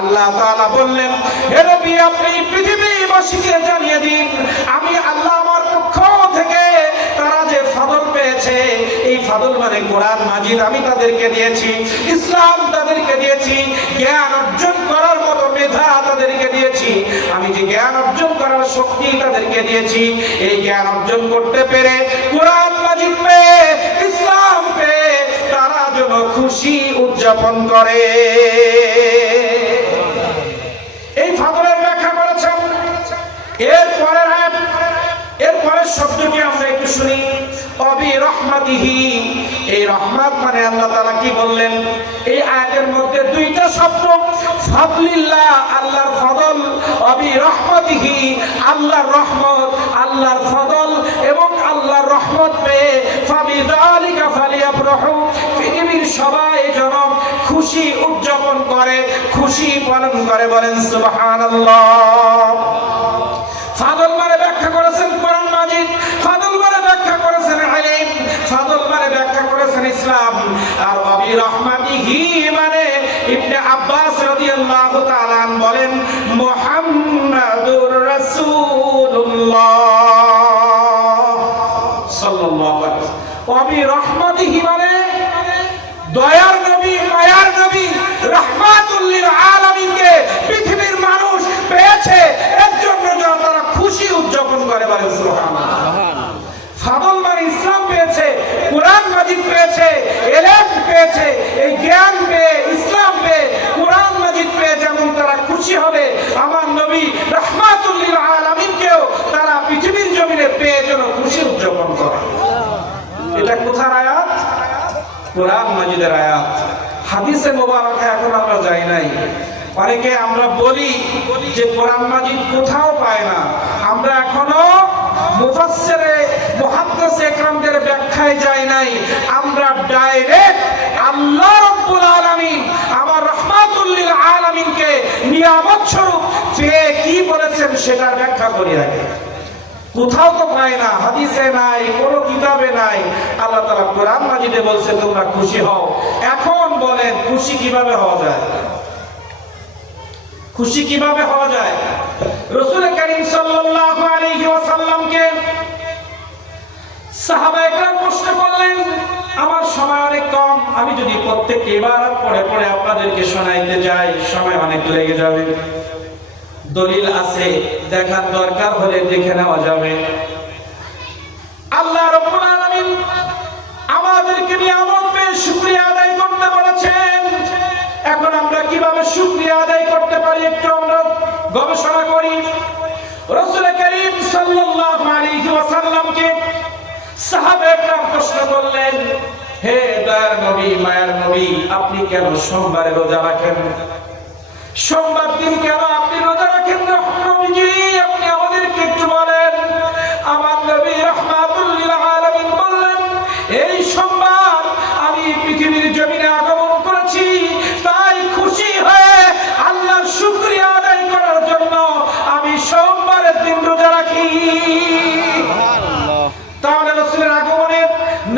আল্লাহ তাআলা বললেন, হে নবী আপনি পৃথিবীবাসীকে জানিয়ে দিন আমি আল্লাহ আমার পক্ষ থেকে তারা যে ফজল পেয়েছে এই ফজল মানে কোরআন মাজিদ আমি তাদেরকে দিয়েছি, ইসলাম তাদেরকে দিয়েছি, জ্ঞান অর্জন করার মতো মেধা তাদেরকে দিয়েছি, আমি যে জ্ঞান অর্জন করার শক্তি তাদেরকে দিয়েছি, এই জ্ঞান অর্জন করতে পেরে কোরআন মাজিদ পেয়ে ইসলাম পেয়ে তারা যেন খুশি উদযাপন করে। এই ফাদলের ব্যাখ্যা করেছেন। এরপরের শব্দটি আমরা একটু শুনি, অবি রহমাতিহি। এই রহমত মানে আল্লাহ তাআলা কি বললেন? এই আয়াতের মধ্যে দুইটা শব্দ, ফাদলিল্লাহ আল্লাহর ফজল, অবি রহমাতিহি আল্লাহর রহমত, আল্লাহর ফজল এবং আল্লাহর রহমত পেয়ে ফাবিযালিকা ফালিয়াফরাহু, পৃথিবীর সবাই যেন খুশি উদযাপন করে, খুশি পালন করে। বলেন সুবহানাল্লাহ। ফাদল মানে ব্যাখ্যা করেছেন কোরআন মাজিদ, ফাদল মানে ব্যাখ্যা করেছেন ইলম, ফাদল মানে ব্যাখ্যা করেছেন ইসলাম। আর অবি রহমাতিহি মানে ইবনে আব্বাস রাদিয়াল্লাহু তাআলা আনহু বলেন মুহাম্মাদুর রাসূলুল্লাহ সাল্লাল্লাহু আলাইহি ওয়াসাল্লাম। অবি রহমাতিহি মানে দয়ার নবী, মায়ার নবী, রাহমাতুল লিল আলামিনকে পৃথিবীর মানুষ পেয়েছে, এর জন্য তারা খুশি উদযাপন করে। বলেন সুবহানাল্লাহ। ফাদল মানে ইসলাম পেয়েছে, কোরআন মাজিদ পেয়েছে, ইলম পেয়েছে, এই জ্ঞান পেয়ে ইসলাম পেয়ে কোরআন মাজিদ পেয়ে যেমন তারা খুশি হবে, আমার নবী রাহমাতুল লিল আলামিনকেও তারা পৃথিবীর জমিনে পেয়ে যেন খুশি উদযাপন করে। এটা কোথার আয়াত? কোরআন মাজিদের আয়াত। হাদিসে মোবারকে এখন আমরা যাই নাই। অনেকে আমরা বলি যে কোরআন মাজিদ কোথাও পায় না, আমরা এখনো মুফাসসিরে মুহাদ্দিসে ইকরামদের ব্যাখ্যায় যাই নাই, আমরা ডাইরেক্ট আল্লাহ রাব্বুল আলামিন আমার রাহমাতুল লিল আলামিনকে নিয়ামত স্বরূপ পেয়ে কি বলেছেন সেটার ব্যাখ্যা করি আগে। কোথাও তো পায় না, হাদিসে নাই, কোন কিতাবে নাই। আল্লাহ তাআলা কোরআন মাজিদে বলছে তোমরা খুশি হও। এখন বলেন খুশি কিভাবে হওয়া যায়? খুশি কিভাবে হওয়া যায়? রাসূল কারীম সাল্লাল্লাহু আলাইহি ওয়াসাল্লামকে সাহাবায়ে কেরাম প্রশ্ন করলেন, আমার সময় অনেক কম, আমি যদি প্রত্যেকটি ইবারত পড়ে পড়ে আপনাদেরকে শোনাইতে যাই সময় অনেক লেগে যাবে। দলিল আছে, দেখার দরকার হলে দেখে নেওয়া যাবে। আল্লাহ রাব্বুল আলামিন আমাদেরকে নিয়ামত পেয়ে শুকরিয়া আদায় করতে বলেছেন। এখন আমরা কিভাবে শুকরিয়া আদায় করতে পারি একটু আমরা গবেষণা করি। রাসূল কারীম সাল্লাল্লাহু আলাইহি ওয়াসাল্লামকে সাহাবায়ে কেরাম প্রশ্ন করলেন, হে দয়ার নবী, মায়ার নবী, আপনি কেন সোমবারে রোজা রাখেন? সোমবার দিন কেন আপনি রোজা রাখেন? নবীজি আপনি আমাদেরকে একটু বলেন। আমার নবী রাহমাতুল লিল আলামিন বললেন, এই সোমবার আমি পৃথিবীর জমিনে আগমন করেছি, তাই খুশি হয়ে আল্লাহর শুকরিয়া আদায় করার জন্য আমি সোমবারের দিন রোজা রাখি। তাহলে রাসূলের আগমনে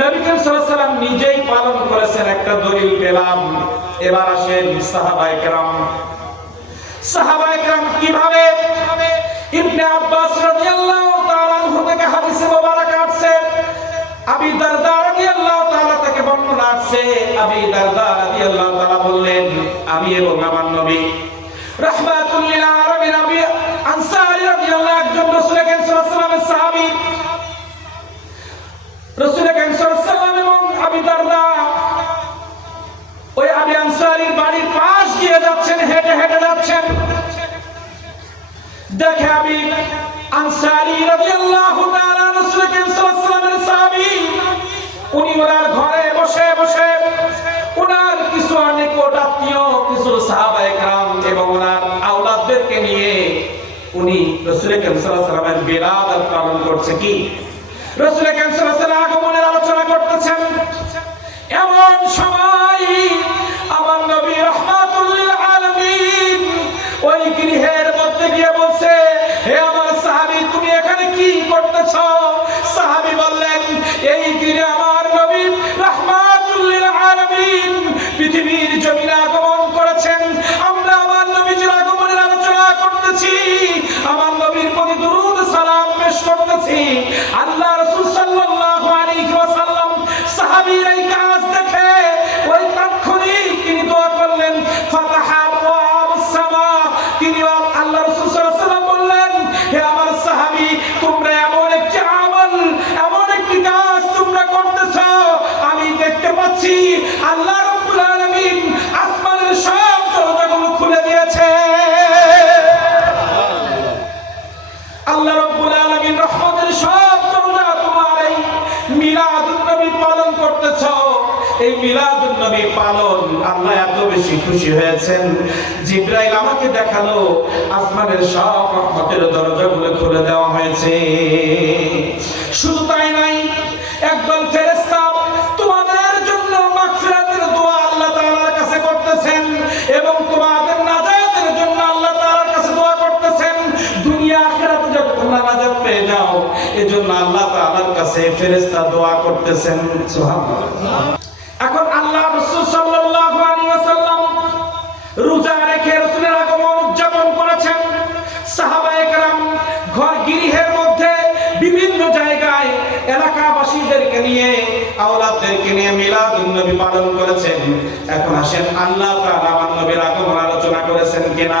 নবী করিম সাল্লাল্লাহু আলাইহি ওয়াসাল্লাম নিজেই পালন করেছেন, একটা দলিল পেলাম। এবার আসেন সাহাবায়ে কেরাম। সাহাবায়ে কেরাম কিভাবে? ইবনে আব্বাস রাদিয়াল্লাহু তাআলা আনহু থেকে হাদিসে মোবারক আছে, আবি দারদা রাদিয়াল্লাহু তাআলা থেকে বর্ণনা আছে। আবি দারদা রাদিয়াল্লাহু তাআলা বললেন, আমি এবং আমার নবী রাহমাতুল লিল আলামিন আবি আনসারী রাদিয়াল্লাহু একজন রাসূল কারীম সাল্লাল্লাহু আলাইহি ওয়াসাল্লামের সাহাবী। রাসূল কারীম সাল্লাল্লাহু আলাইহি ওয়াসাল্লাম এবং আবি দারদা ওই আবি আনসারীর বাড়ির পাশ দিয়ে যাচ্ছেন, হেঁটে হেঁটে যাচ্ছেন। দেখে আবি আনসারী রাদিয়াল্লাহু তাআলা রাসূল কারীম সাল্লাল্লাহু আলাইহি ওয়াসাল্লামের সাহাবী, উনি ওনার ঘরে বসে বসে ওনার কিছু নিকট আত্মীয়, কিছু সাহাবায়ে কেরাম এবং ওনার আওলাদদেরকে নিয়ে উনি রাসূল কারীম সাল্লাল্লাহু আলাইহি ওয়াসাল্লামের বিলাদত পালন করছে। কি? রাসূল কারীম সাল্লাল্লাহু আলাইহি ওয়াসাল্লামের আগমনের আলোচনা করতেছেন। এমন সময় আমার নবী রাহমাতুল লিল আলামিন ওই গৃহের মধ্যে গিয়ে বলছে, হে আমার সাহাবী তুমি এখানে কি করতেছ? সাহাবী বললেন, এই দিনে আমার নবী রাহমাতুল লিল আলামিন পৃথিবীর জমিনে আগমন করেছেন, আমরা আমার নবী সাহাবীর এই কাজ দেখে ওই তাৎক্ষণিক তিনি দোয়া করলেন, ফাতাহা আবওয়াবুস সামা। তিনি আল্লাহ রাসূল সাল্লাল্লাহু আলাইহি ওয়াসাল্লাম বললেন, হে আমার সাহাবী, তোমরা এমন একটি আমল, এমন একটি কাজ তোমরা করতেছো, আমি দেখতে পাচ্ছি আল্লাহ রাব্বুল আলামিন আসমানের সব দরজাগুলো খুলে দিয়েছে। আল্লাহ রাব্বুল আলামিন রহমতের সব দরজা তোমার এই মিলাদুন নবী পালন করতেছো। এই মিলাদুন নবী পালন আল্লাহ এত বেশি খুশি হয়েছেন, জিবরাইল আমাকে দেখালো আসমানের সব রহমতের দরজাগুলো খুলে দেওয়া হয়েছে। শুধু তাই নাই, একদল ফেরেশতা তোমাদের জন্য মাগফিরাতের দোয়া আল্লাহ তাআলার কাছে করতেছেন এবং তোমাদের নাজাতের জন্য আল্লাহ তাআলার কাছে দোয়া করতেছেন। দুনিয়া আখিরাতে যখন তোমরা নাজাত পেয়ে যাও, এজন্য আল্লাহ তাআলার কাছে ফেরেশতা দোয়া করতেছেন। সুবহানাল্লাহ। এখন আল্লাহ রাসূল সাল্লাল্লাহু আলাইহি ওয়াসাল্লাম রোজা রেখে রাসূলের আগমন উদযাপন করেছেন। সাহাবায়ে কেরাম ঘর গৃহের মধ্যে বিভিন্ন জায়গায় এলাকাবাসীদেরকে নিয়ে, আওলাদদেরকে নিয়ে মিলাদুন নবী পালন করেছেন। এখন আসেন আল্লাহ তাআলা আমার নবীর আগমন আলোচনা করেছেন কিনা।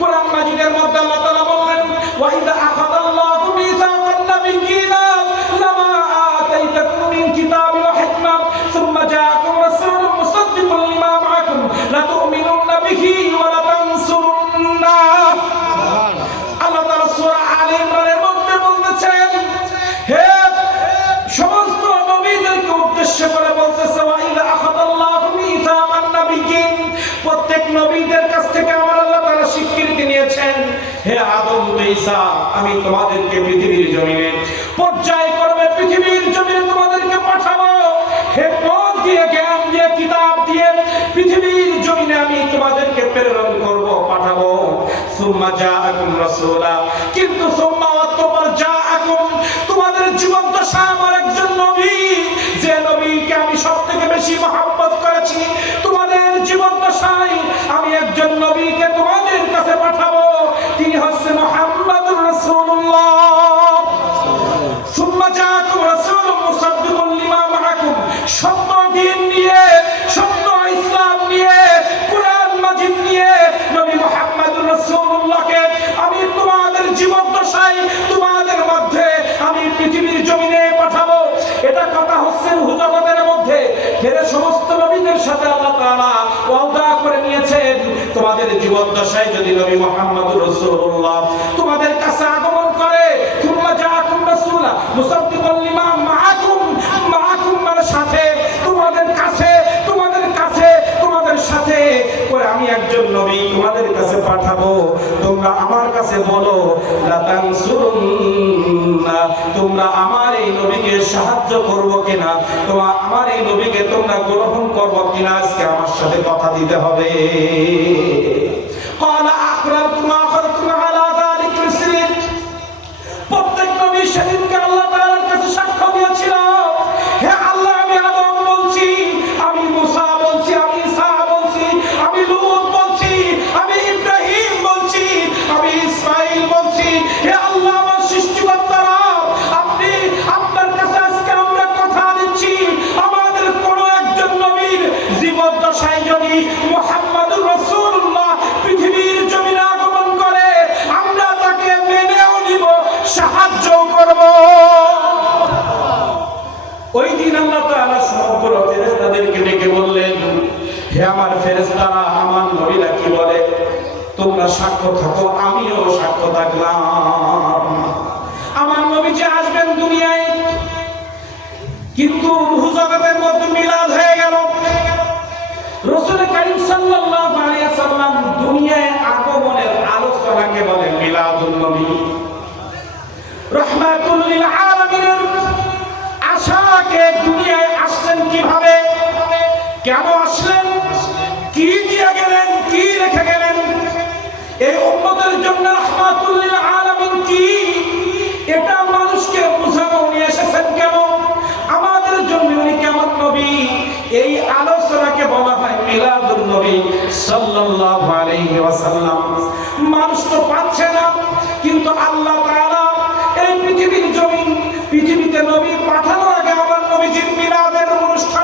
কোরআন মাজিদের মধ্যে আল্লাহ তাআলা বলেন, ওয়া ইযা আখাযাল্লাহু মিসাকান নাবিয়্যিনা লামা আতাইতাকুম মিন কিতাবিন ওয়া হিকমা সুম্মা জাআকুম রাসূলুম মুসাদ্দিকুন লিমা মা'আকুম লা তু'মিনুন্না বিহি ওয়া লা তানসুরুন্নাহ। আল্লাহ তাআলা সূরা আলে ইমরানের মধ্যে বলতেছেন, হে সমস্ত নবীদেরকে উদ্দেশ্য করে বলতেছে, ওয়া ইযা আখাযাল্লাহু মিসাকান নাবিয়্যিন, প্রত্যেক নবীদের কাছ থেকে আমার আল্লাহ তাআলা স্বীকৃতি নিয়েছেন, হে আদম ঈসা, আমি তোমাদেরকে পৃথিবীর জমিনে পর্যায়ক্রমে পৃথিবীর জমিনে তোমাদেরকে পাঠাবো, হিকমত দিয়ে, জ্ঞান দিয়ে, কিতাব দিয়ে পৃথিবীর জমিনে আমি তোমাদেরকে প্রেরণ করব, পাঠাবো। সুম্মা জাআকুম রাসূলা, কিন্তু সুম্মা অতঃপর জাআকুম, তোমাদের জীবন দশা আমার একজন নবী, যে নবীকে আমি সবথেকে বেশি মহব্বত করেছি, তোমাদের জীবন দশায় আমি একজন নবীকে তোমাদের কাছে পাঠাবো, তিনি হচ্ছেন মুহাম্মদুর রাসূলুল্লাহ। সুম্মা জাআকুম রাসূলুম মুসাদ্দিকুন লিমা মা'আকুম, সত্য দ্বীন নিয়ে, সত্য ইসলাম নিয়ে, কোরআন মাজিদ নিয়ে নবী মুহাম্মদুর রাসূলুল্লাহকে আমি তোমাদের জীবন দশায়, তোমাদের মধ্যে আমি পৃথিবীর জমিনে পাঠাবো। এটা কথা হচ্ছে হুজুরদের মধ্যে ফেরে সমস্ত নবীদের সাথে আল্লাহ তাআলা ওয়াদা করে নিয়েছেন, তোমাদের জীবন দশায় যদি নবী মুহাম্মদুর রাসূলুল্লাহ তোমাদের কাছে আগমন করে, সুম্মা জাআকুম রাসূলা মুসাদ্দিকুন লিমা মা'আকুম, মা'আকুম মানে সাথে, তোমাদের কাছে, তোমাদের কাছে, তোমাদের সাথে করে আমি একজন নবী তোমাদের কাছে পাঠাবো, তোমরা আমার কাছে বলো লা তানসুরুন্না, তোমরা আমার এই নবীকে সাহায্য করবো কিনা, তোমরা আমার এই নবীকে তোমরা গ্রহণ করবো কিনা, আজকে আমার সাথে কথা দিতে হবে। ক্বালা আকরারতুম আখরাতুম আলা যালিকা মিসরিক, প্রত্যেক নবী সেদিনকে আল্লাহ তাআলার কাছে সাক্ষ্য দিয়েছিল, হে আল্লাহ, আমি আদম বলছি, আমি মুসা বলছি, আমি ঈসা বলছি, আমি লূত বলছি, আমি ইব্রাহিম বলছি, আমি ইসমাঈল বলছি, হে আল্লাহ আমার সৃষ্টিকর্তারা, আপনি আপনার কাছে আজকে আমরা কথা দিচ্ছি, আমাদের কোনো একজন নবীর জীবন দশায় যদি মুহাম্মদুর রাসূলুল্লাহ পৃথিবীর জমিনে আগমন করে, আমরা তাকে মেনেও নিব, সাহায্য করব। ওই দিন আল্লাহ তাআলা সমগ্র ফেরেশতাদেরকে ডেকে বললেন, হে আমার ফেরেশতারা, আমার নবীরা কি বলে তোমরা সাক্ষ্য থাকো, আমিও সাক্ষ্য থাকলাম। আমার নবী যে আসবেন দুনিয়ায়, কিন্তু রূহ জগতের মধ্যে মিলাদ হয়ে গেল। রাসূল কারীম সাল্লাল্লাহু আলাইহি ওয়াসাল্লাম দুনিয়ায় আগমনের আলোচনাকে বলে মিলাদুন নবী। রাহমাতুল লিল আলামিনের আশাকে দুনিয়ায় আসছেন কিভাবে, কেন আসলেন, কি দিয়ে গেলেন, কি রেখে গেলেন, এই উম্মতের জন্য রাহমাতুল লিল আলামিন কি, এটা মানুষকে বোঝানো নিয়ে এসেছেন কেন, আমাদের জন্য উনি কেমন নবী, এই আলোচনাকে বলা হয় মিলাদুন নবী সাল্লাল্লাহু আলাইহি ওয়াসাল্লাম। মানুষ তো পাচ্ছে না, কিন্তু আল্লাহ তাআলা এই পৃথিবীর জমিন, পৃথিবীতে নবী পাঠানোর আগে আমার নবীজির মিলাদের অনুষ্ঠান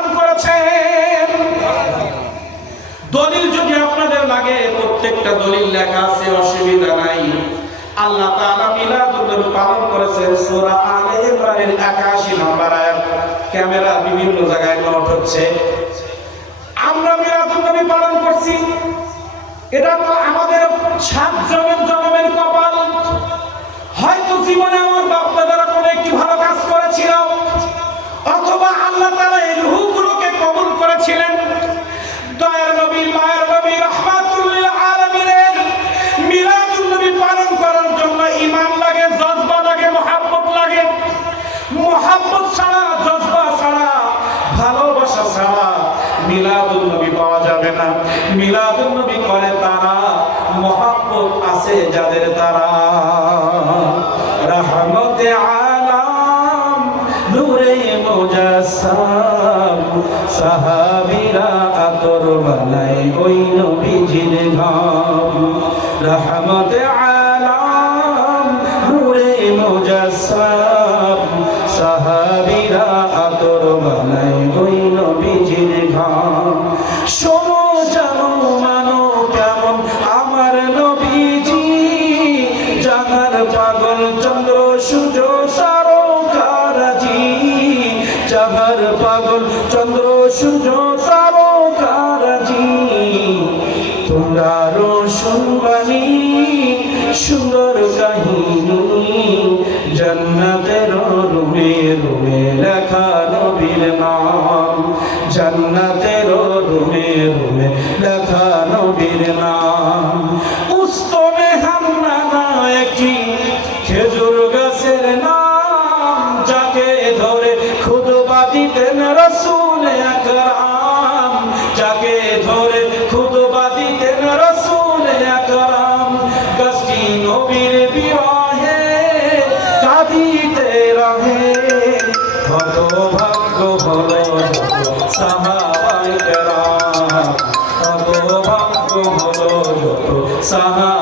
প্রত্যেকটা দলিল লেখা আছে, অসুবিধা নাই। আল্লাহ তাআলা মিলাদুন নবী পালন করেছেন সূরা আলে ইমরানের 81 নম্বর আয়াত। ক্যামেরা বিভিন্ন জায়গায় নোট হচ্ছে। আমরা মিলাদুন নবী পালন করছি, এটা তো আমাদের 7 জন্মের কপাল। হয়তো জীবনে আমার বাপ দাদারা কোনো একটি ভালো কাজ করেছিল, অথবা আল্লাহ তাআলা এই রূহগুলোকে কবুল করেছিলেন। দয়ার নবী, মায়ের নবী, রাহমাতুল লিল আলামিনের মিলাদুন নবী পালন করার জন্য ঈমান লাগে, জজবা লাগে, মুহাব্বত লাগে। মুহাব্বত ছাড়া, জজবা ছাড়া, ভালোবাসা ছাড়া মিলাদুন নবী পাওয়া যাবে না। মিলাদুন নবী করে তারা, মুহাব্বত আছে যাদের, তারা রহমতে আলাম নূরে মুজাসসাম সাহাবীরা আতর বানায় ওই নবীজির ঘাম। রহমতে আলাম নূরে মুজাসসাম সাহাবীরা আতর বানায় ওই নবীজির ঘাম। শোনো জানো মানো কেমন আমার নবীজি, জাগার পাগল চন্দ্র সূর্য তারকারাজি। জাগার পাগল চন্দ্র সূর্য তারকারাজি। তোমরা শুনবানি সুন্দর কাহিনী, জান্নাতের রুমে রুমে লেখা নবীর নাম। জান্নাতের রুমে রুমে লেখা নবীর নাম। উস্তমে হান্নানা একটি খেজুর গাছের নাম, যাকে ধরে খুতবা দিতেন রাসূল আকরাম। যাকে ধরে খুতবা দিতেন রাসূল আকরাম। গাছটি নবীর বিরহে কাঁদিতে রহে। কত ভাগ্য হলো সাহাবায়ে কেরাম, কত ভাগ্য হলো সাহাবায়ে